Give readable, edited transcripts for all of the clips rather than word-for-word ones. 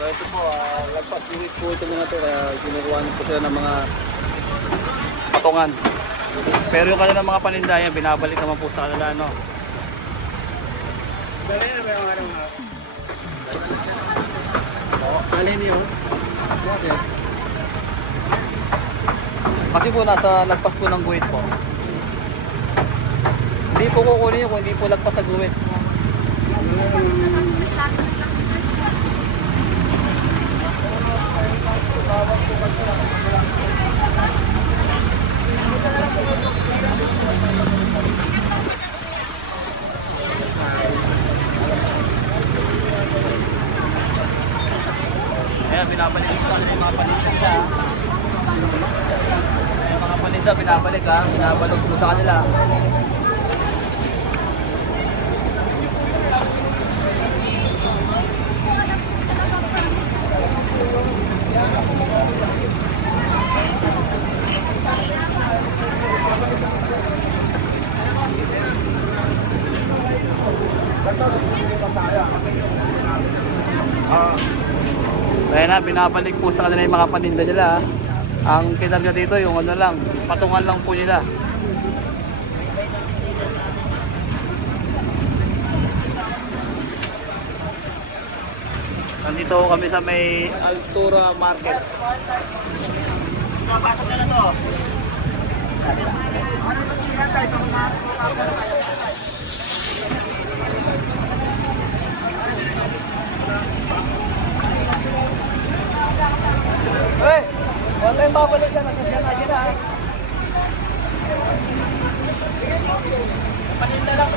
So ito po, lagpas uwit po ito muna ito. Ginukuha po sila ng mga patungan. Pero yung kanilang mga paninda yan, binabalik naman po sa kanila, no? Dali na ba yung araw na? Dali niyo. Kasi po nasa lagpas po ng guhit po. Hindi po kukunin yun kung hindi po lagpas sa guhit. Ayan, binabalik ko sa mga paninda. Ayan, mga paninda, binabalik ha. Binabalik ko sa kanila. Kaya na, binabalik po sa kanila yung mga paninda nila. Ang kinarga dito, yung ano lang, patungan lang po nila. Nandito kami sa may Altura Market. Pasok na to. Hey, huwag kayong babalik dyan. Nagsasyan na dyan ha. Paninda lang.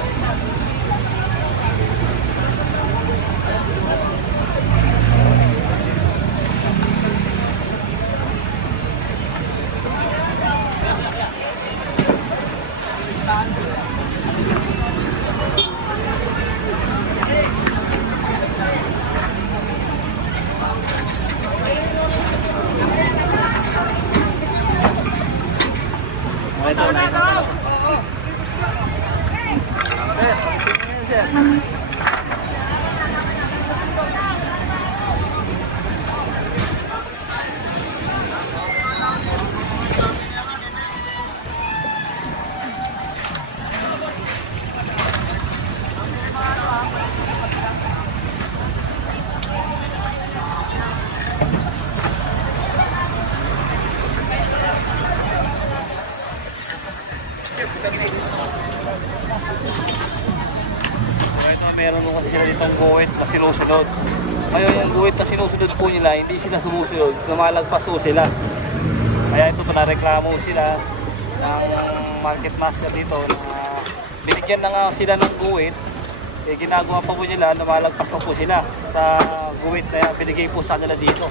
Ito na ito. Meron mo kasi sila ditong guhit na sinusunod. Ngayon yung guhit na sinusunod po nila, hindi sila sumusunod, lumalagpas po sila. Kaya ito pa nareklamo sila ng market master dito na binigyan na nga sila ng guhit, eh, ginagawa pa po nila, lumalagpas pa po sila sa guhit na binigay po sa nila dito.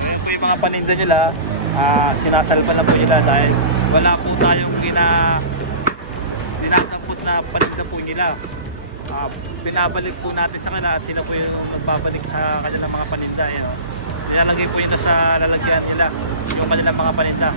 Ngayon po yung mga paninda nila, sinasalpa na po nila dahil wala po tayong dinadampot na paninda po nila. Binabalik po natin sa kanila at sila po yung nagbabalik sa kanilang mga paninda. Nilalagay po yun sa lalagyan nila yung kanilang mga paninda.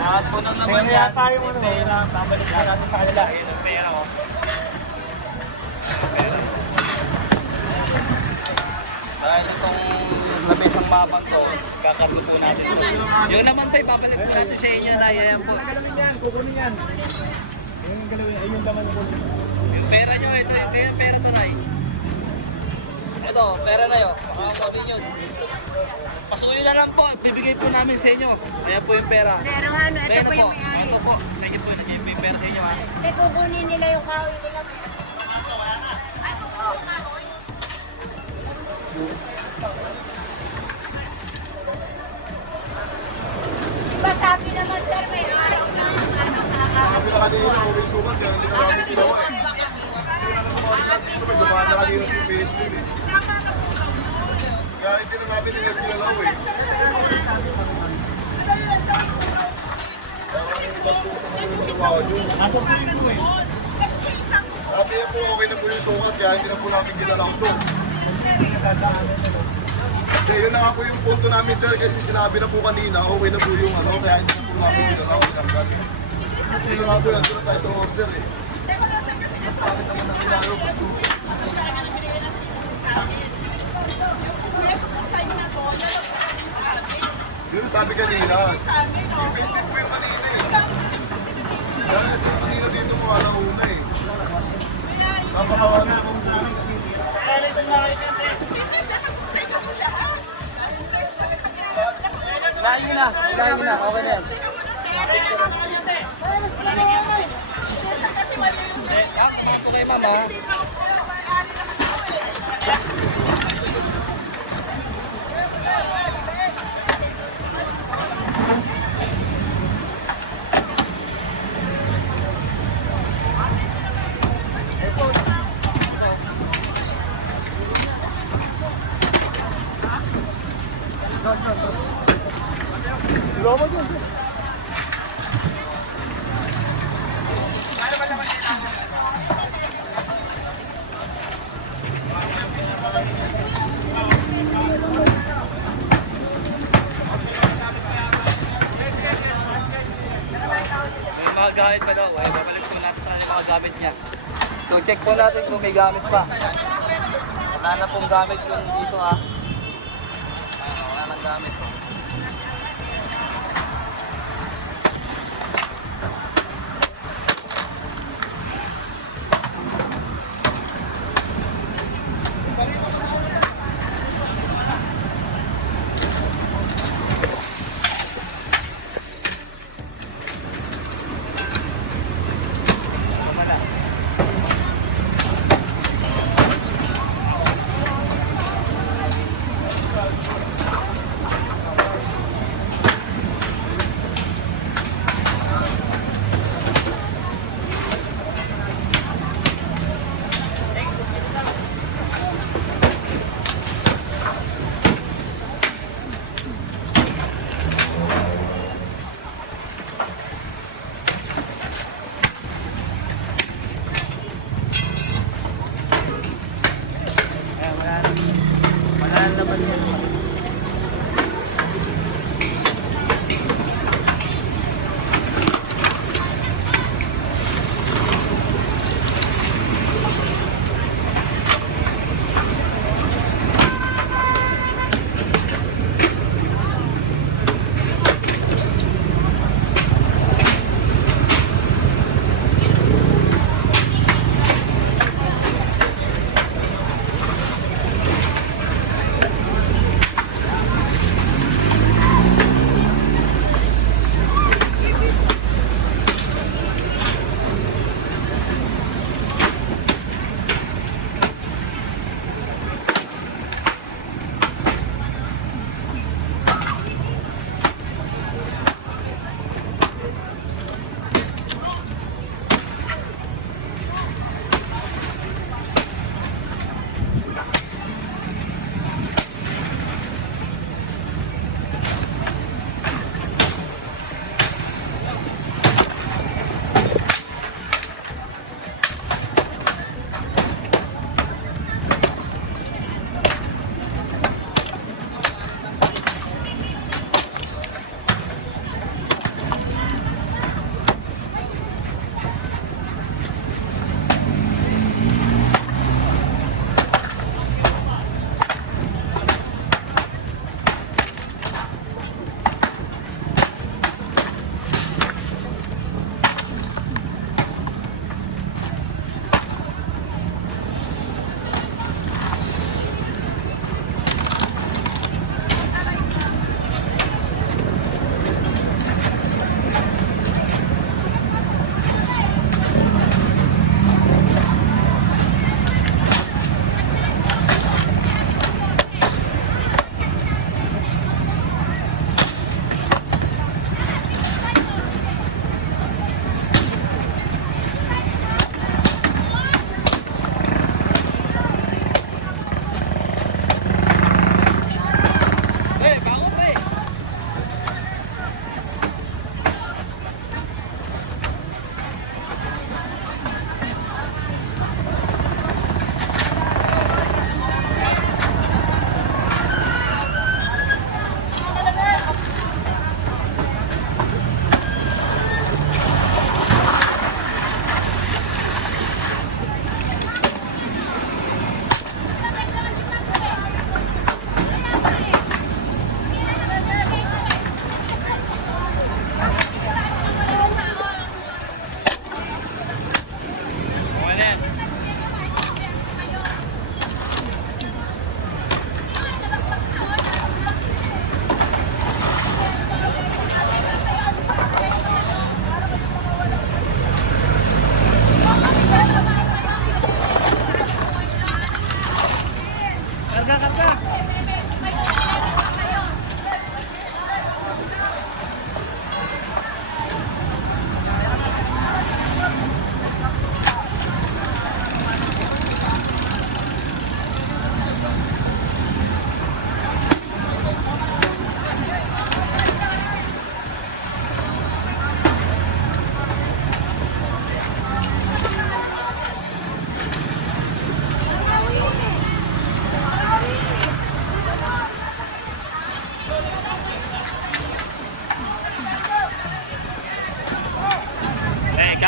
Lahat po ng naman yan, pera, babalik na natin sa kanila. Ayun ang pera ko. Dahil itong labesang mabang to, kakargo po natin ito. Yung naman tayo, babalik po natin sa inyo na yan po. Galawin yan, kukunin yan. Yung galawin, ay yung daman po. Yung pera nyo, ito yung pera to na. Ito, pera na yun. Makakasabi nyo. Pasuyo na lang po, bibigay po namin sa inyo. Ayan po yung pera. Pero ano, ito po yung may-ari. Ito po, sa inyo po yung may pera sa inyo. Hindi, kukunin nila yung kahoy nila. Diba sabi naman sir, may araw na Sabi na kanina, may sukat, kaya hindi na namin ginawa eh. Dumaan na kanina yung PSD eh. Kaya hindi na namin ginalaw eh. Aso po yung buwit. Sabi niya po, okay na po yung sukat, kaya hindi na po namin ginalaw to. Hindi, yun na nga po yung punto namin, sir, kasi sinabi na po kanina, okay na po yung ano, kaya hindi na po namin ginalaw tinanggal. Yun na nga po yan, doon na tayo sa order eh. Bakit naman namin lalo pa po? Yun ang sabi kanina. Yung business po yung kanina eh. Kaya kasi yung kanina dito mo, alam una eh. Napakawa na akong namin kanina. Lain nyo na. Lain nyo na. Okay na yan. Ito kay mama. May mga gamit pa daw. Ay, babalik po natin sa mga gamit niya. So check po natin kung may gamit pa. Wala na pong gamit yung dito ha. Wala nang gamit po.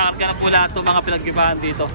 Kinakarga na po lahat ng mga pinagkibahan dito.